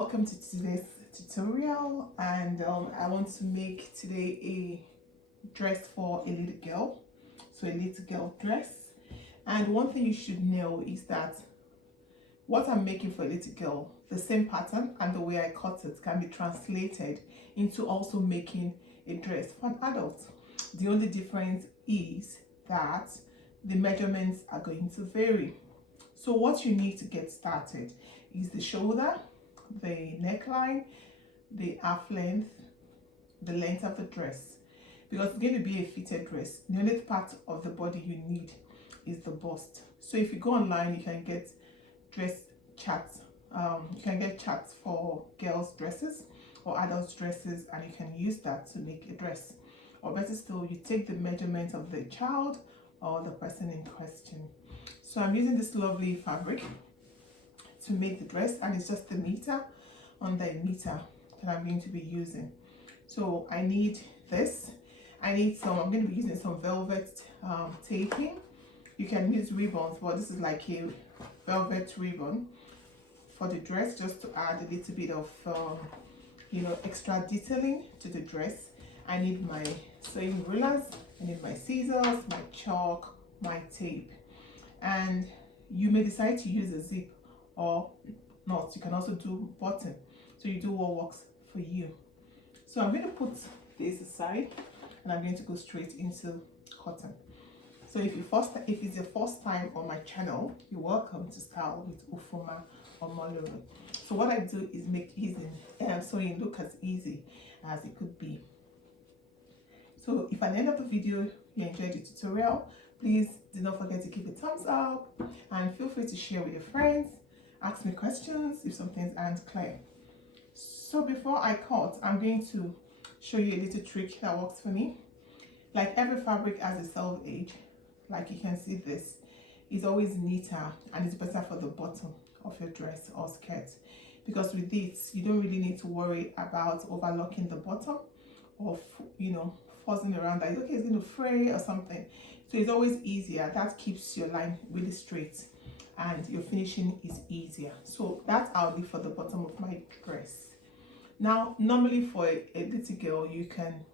Welcome to today's tutorial, and I want to make today a dress for a little girl, so a little girl dress. And one thing you should know is that what I'm making for a little girl, the same pattern and the way I cut it can be translated into also making a dress for an adult. The only difference is that the measurements are going to vary. So what you need to get started is the shoulder, the neckline, the half length, the length of the dress, because it's going to be a fitted dress. The only part of the body you need is the bust. So if you go online, you can get dress charts. You can get charts for girls' dresses or adults' dresses, and you can use that to make a dress. Or better still, you take the measurement of the child or the person in question. So I'm using this lovely fabric to make the dress, and it's just a meter under a meter that I'm going to be using. So I need this. I'm going to be using some velvet taping. You can use ribbons, but this is like a velvet ribbon for the dress, just to add a little bit of extra detailing to the dress. I need my sewing rulers, I need my scissors, my chalk, my tape, and you may decide to use a zip or not. You can also do button, so you do what works for you. So I'm going to put this aside, and I'm going to go straight into cotton. So if it's your first time on my channel, you're welcome to start with ufuoma or omoluru. So what I do is make sewing look as easy as it could be. So if at the end of the video you enjoyed the tutorial, please do not forget to give a thumbs up, and feel free to share with your friends. Ask me questions if some things aren't clear. So before I cut, I'm going to show you a little trick that works for me. Like every fabric has a self edge. Like you can see, this is always neater and it's better for the bottom of your dress or skirt, because with this you don't really need to worry about overlocking the bottom or fuzzing around that okay it's going to fray or something. So it's always easier. That keeps your line really straight and your finishing is easier. So that's how I'll do for the bottom of my dress. Now normally for a little girl, you can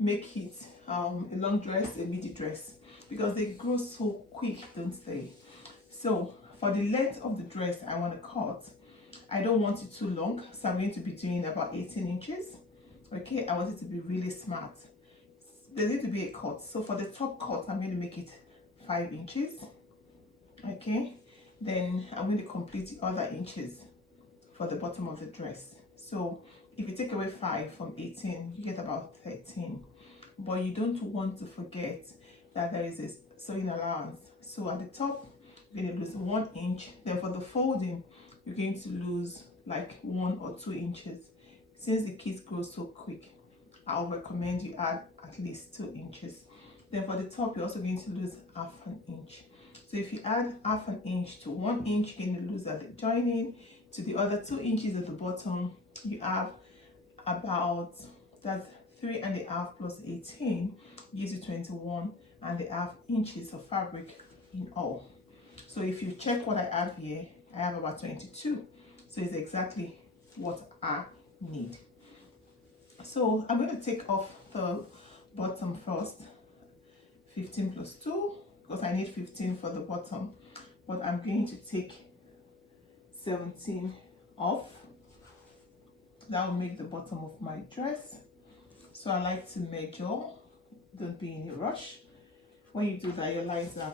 make it a long dress, a midi dress, because they grow so quick, don't they? So for the length of the dress I want to cut, I don't want it too long, so I'm going to be doing about 18 inches. Okay, I want it to be really smart. There's going to be a cut. So for the top cut, I'm going to make it 5 inches. Okay, then I'm going to complete the other inches for the bottom of the dress. So if you take away 5 from 18, you get about 13. But you don't want to forget that there is a sewing allowance. So at the top, you're going to lose 1 inch. Then for the folding, you're going to lose like 1 or 2 inches. Since the kids grow so quick, I'll recommend you add at least 2 inches. Then for the top, you're also going to lose half an inch. So if you add half an inch to 1 inch, you're going to lose at the joining. To the other 2 inches at the bottom, you have about, that's 3.5 plus 18 gives you 21.5 inches of fabric in all. So if you check what I have here, I have about 22. So it's exactly what I need. So I'm going to take off the bottom first, 15 plus 2, because I need 15 for the bottom, but I'm going to take 17 off. That will make the bottom of my dress. So I like to measure, don't be in a rush. When you do that, your lines are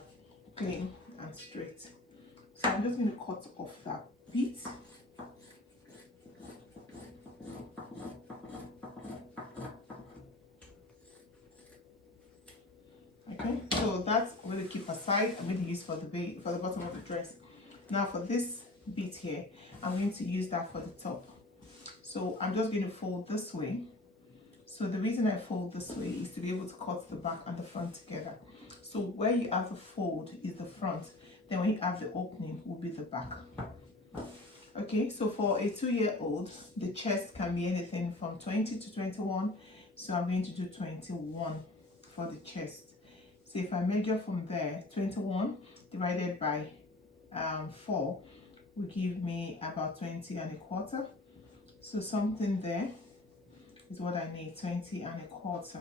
clean and straight. So I'm just going to cut off that bit. Okay, so that's I'm going to keep aside. I'm going to use for the bottom of the dress. Now for this bit here, I'm going to use that for the top. So I'm just going to fold this way. So the reason I fold this way is to be able to cut the back and the front together. So where you have the fold is the front, then when you have the opening will be the back. Okay, so for a 2-year-old, the chest can be anything from 20 to 21. So I'm going to do 21 for the chest. So if I measure from there, 21 divided by 4 will give me about 20 1/4. So something there is what I need, 20 and a quarter.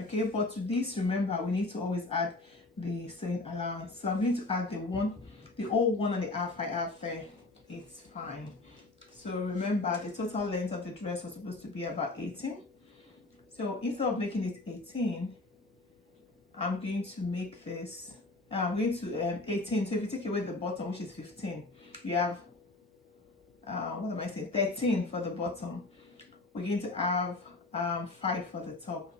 Okay, but to this, remember, we need to always add the sewing allowance. So I'm going to add the whole 1.5 I have there. It's fine. So remember, the total length of the dress was supposed to be about 18. So instead of making it 18, I'm going to make this, I'm going to 18. So if you take away the bottom, which is 15, you have, what am I saying, 13 for the bottom. We're going to have 5 for the top.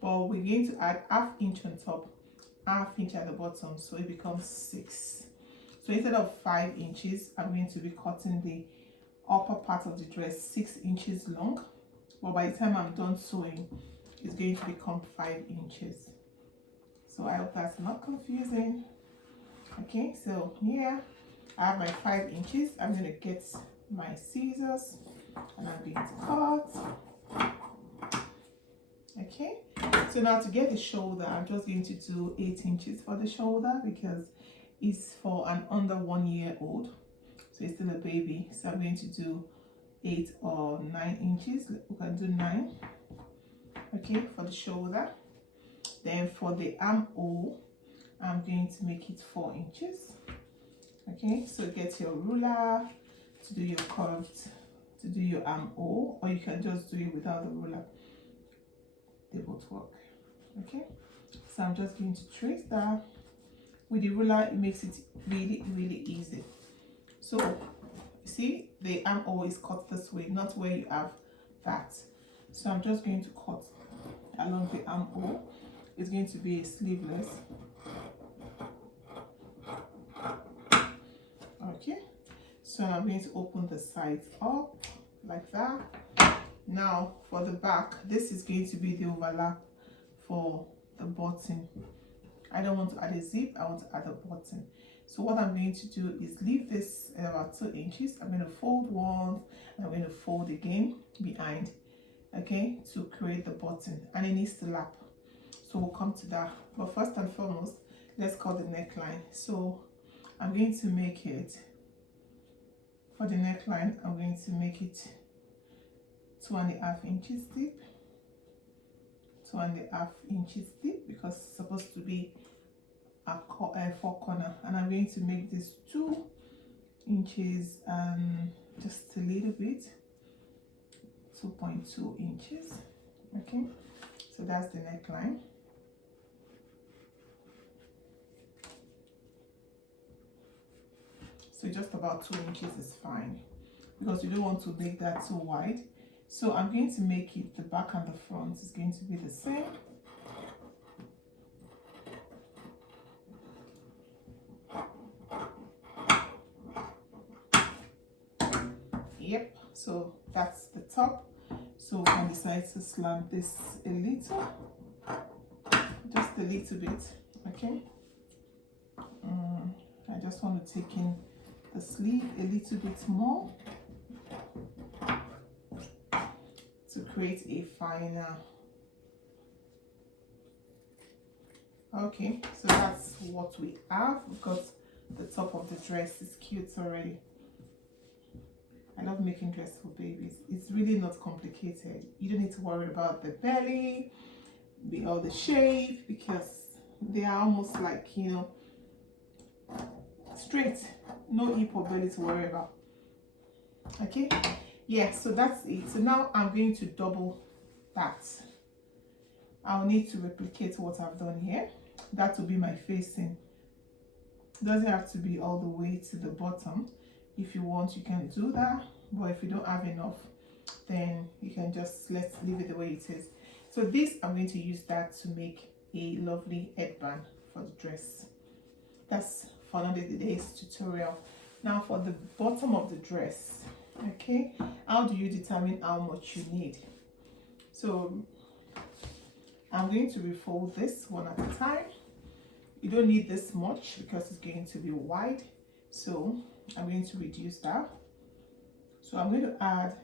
But we're going to add ½ inch on top, ½ inch at the bottom, so it becomes 6. So instead of 5 inches, I'm going to be cutting the upper part of the dress 6 inches long. But by the time I'm done sewing, it's going to become 5 inches. So I hope that's not confusing. Okay, so here I have my 5 inches. I'm going to get my scissors and I'm going to cut. Okay, so now to get the shoulder, I'm just going to do 8 inches for the shoulder because it's for an under 1 year old, so it's still a baby. So I'm going to do 8 or 9 inches. We can do 9. Okay, for the shoulder. Then for the armhole, I'm going to make it 4 inches. Okay, so get your ruler to do your curved, to do your armhole, or you can just do it without the ruler. They both work. Okay, so I'm just going to trace that with the ruler. It makes it really easy. So you see the armhole is cut this way, not where you have that. So I'm just going to cut along the armhole. It's going to be a sleeveless. Okay, so I'm going to open the sides up like that. Now for the back, this is going to be the overlap for the button. I don't want to add a zip, I want to add a button. So what I'm going to do is leave this at about 2 inches. I'm going to fold once, I'm going to fold again behind, okay, to create the button, and it needs to lap. So we'll come to that. But first and foremost, let's cut the neckline. So I'm going to make it, for the neckline, I'm going to make it 2.5 inches deep, 2.5 inches deep, because it's supposed to be a 4 corner, and I'm going to make this 2 inches and just a little bit, 2.2 inches. Okay, so that's the neckline. So just about 2 inches is fine, because you don't want to make that too wide. So I'm going to make it, the back and the front is going to be the same. Yep, so that's the top. So we can decide to slant this a little, just a little bit. Okay, I just want to take in the sleeve a little bit more to create a finer. Okay, so that's what we have. We've got the top of the dress. Is cute already. I love making dress for babies. It's really not complicated. You don't need to worry about the belly or the shape, because they are almost like, you know, straight. No hip or belly to worry about. Okay, yeah, so that's it. So now I'm going to double that. I'll need to replicate what I've done here. That will be my facing. It doesn't have to be all the way to the bottom. If you want, you can do that, but if you don't have enough, then you can just leave it the way it is. So this, I'm going to use that to make a lovely headband for the dress. That's for another day's tutorial. Now for the bottom of the dress, okay, how do you determine how much you need? So I'm going to refold this one at a time. You don't need this much because it's going to be wide, so I'm going to reduce that. So I'm going to add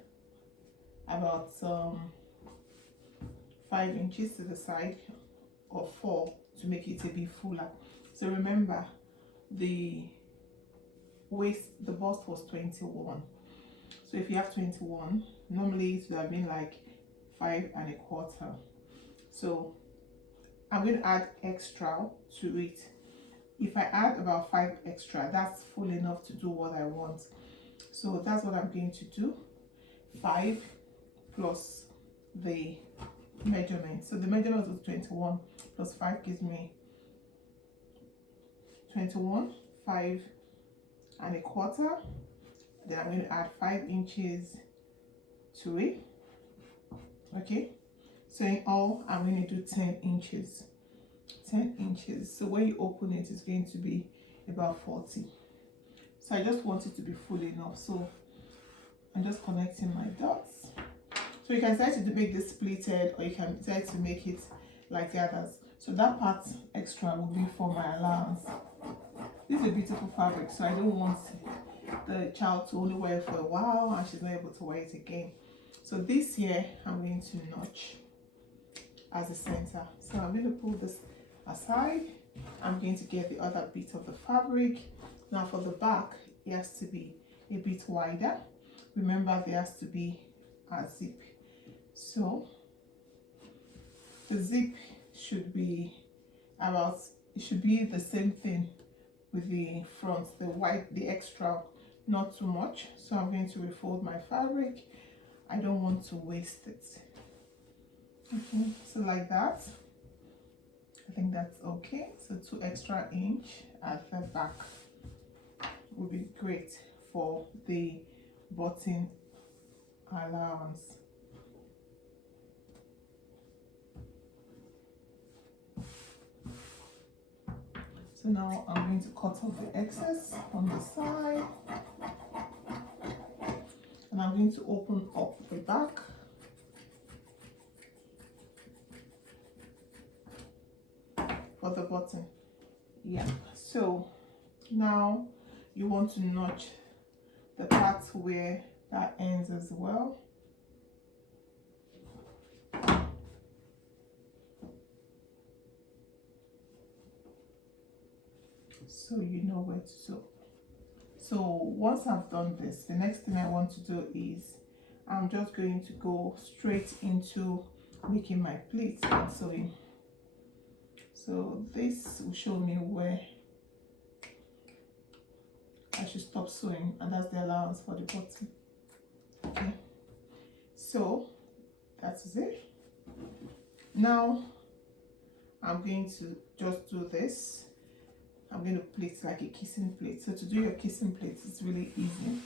about 5 inches to the side, or 4, to make it a bit fuller. So remember, the waist, the bust was 21. So if you have 21, normally it would have been like 5 1/4. So I'm going to add extra to it. If I add about 5 extra, that's full enough to do what I want. So that's what I'm going to do. 5 plus the measurement. So the measurement was 21 plus 5 gives me 21, 5 1/4. Then I'm going to add 5 inches to it. Okay, so in all I'm going to do 10 inches. 10 inches. So when you open it, it's going to be about 40. So I just want it to be full enough. So I'm just connecting my dots. So you can decide to make this pleated, or you can decide to make it like the others. So that part extra will be for my allowance. This is a beautiful fabric, so I don't want the child to only wear it for a while and she's not able to wear it again. So this here I'm going to notch as a center. So I'm going to pull this aside. I'm going to get the other bit of the fabric. Now for the back, it has to be a bit wider. Remember, there has to be a zip. So the zip should be about, it should be the same thing with the front, the white, the extra, not too much. So I'm going to refold my fabric. I don't want to waste it. Okay, so like that. I think that's okay. So 2 extra inch at the back would be great for the button allowance. So now I'm going to cut off the excess on the side, and I'm going to open up the back. For the button. Yeah, so now you want to notch the part where that ends as well. So you know where to sew. So once I've done this, the next thing I want to do is I'm just going to go straight into making my pleats and sewing. So this will show me where I should stop sewing, and that's the allowance for the bottom. Okay, so that is it. Now I'm going to just do this. I'm going to pleat like a kissing plate. So to do your kissing plate, it's really easy.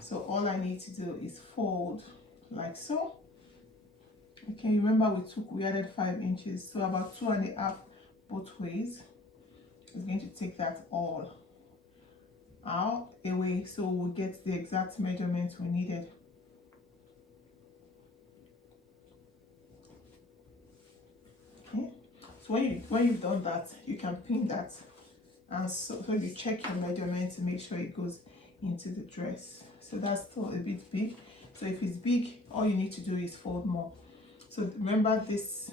So all I need to do is fold like so. Okay, remember we added 5 inches, so about 2 1/2 both ways. It's going to take that all out away, so we'll get the exact measurement we needed. Okay, so when you've done that, you can pin that, and so you check your measurement to make sure it goes into the dress. So that's still a bit big. So if it's big, all you need to do is fold more. So remember, this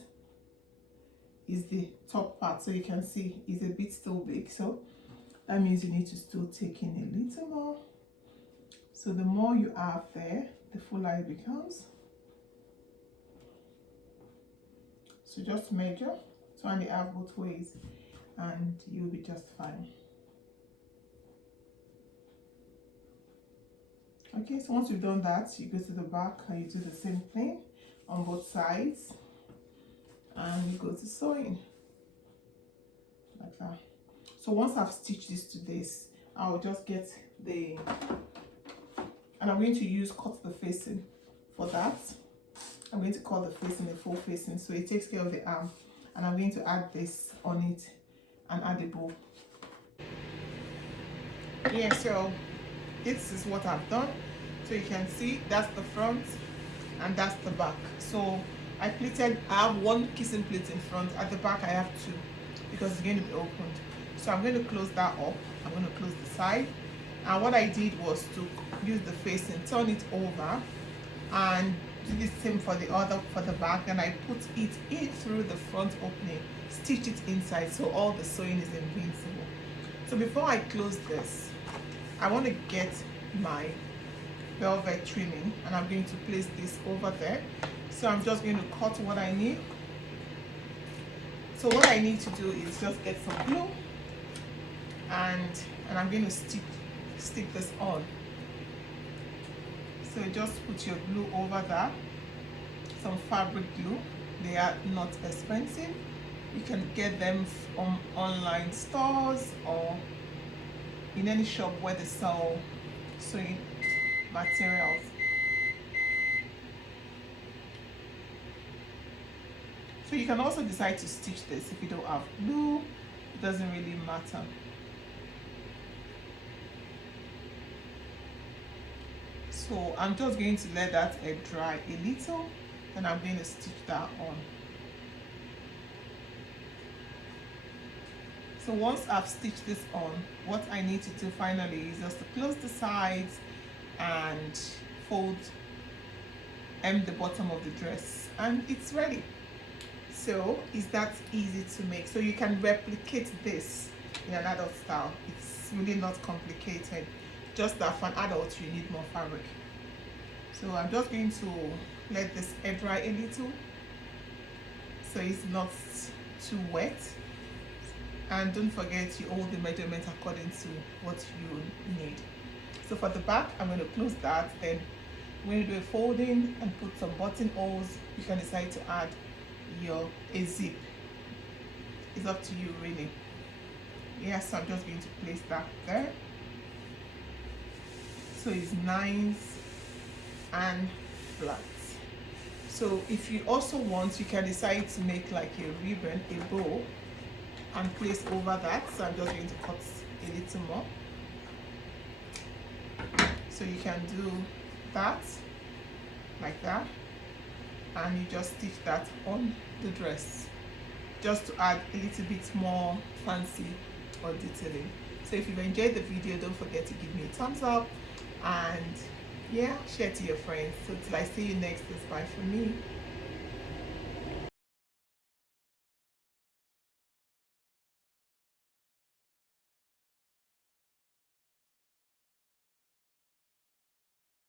is the top part, so you can see it's a bit still big, so that means you need to still take in a little more. So the more you have there, the fuller it becomes. So just measure 2 1/2 both ways and you'll be just fine. Okay, so once you've done that, you go to the back and you do the same thing on both sides, and you go to sewing like that. So once I've stitched this to this, I'll just get the, and I'm going to use cut the facing for that. I'm going to cut the facing, the full facing, so it takes care of the arm, and I'm going to add this on it and add a bow. Yeah, so this is what I've done. So you can see that's the front and that's the back. So I pleated, I have 1 kissing plate in front, at the back I have 2 because it's going to be opened. So I'm going to close that up, I'm going to close the side, and what I did was to use the facing, turn it over and do the same for the back, and I put it in through the front opening, stitch it inside so all the sewing is invincible. So before I close this, I want to get my velvet trimming, and I'm going to place this over there. So I'm just going to cut what I need. So what I need to do is just get some glue, and I'm going to stick this on. So just put your glue over that, some fabric glue. They are not expensive. You can get them from online stores or in any shop where they sell sewing materials. So you can also decide to stitch this if you don't have glue. It doesn't really matter. So I'm just going to let that air dry a little, and I'm going to stitch that on. So once I've stitched this on, what I need to do finally is just to close the sides and hem the bottom of the dress, and it's ready. So it's that easy to make. So you can replicate this in an adult style. It's really not complicated, just that for an adult you need more fabric. So I'm just going to let this air dry a little so it's not too wet. And don't forget, you hold the measurement according to what you need. So for the back, I'm going to close that. Then we're going to do a folding and put some buttonholes. You can decide to add a zip. It's up to you really. Yes, so I'm just going to place that there. So it's nice and flat. So if you also want, you can decide to make like a ribbon, a bow, and place over that. So I'm just going to cut a little more. So you can do that like that, and you just stitch that on the dress just to add a little bit more fancy or detailing. So if you've enjoyed the video, don't forget to give me a thumbs up, and yeah, share to your friends. So till I see you next, it's bye for me.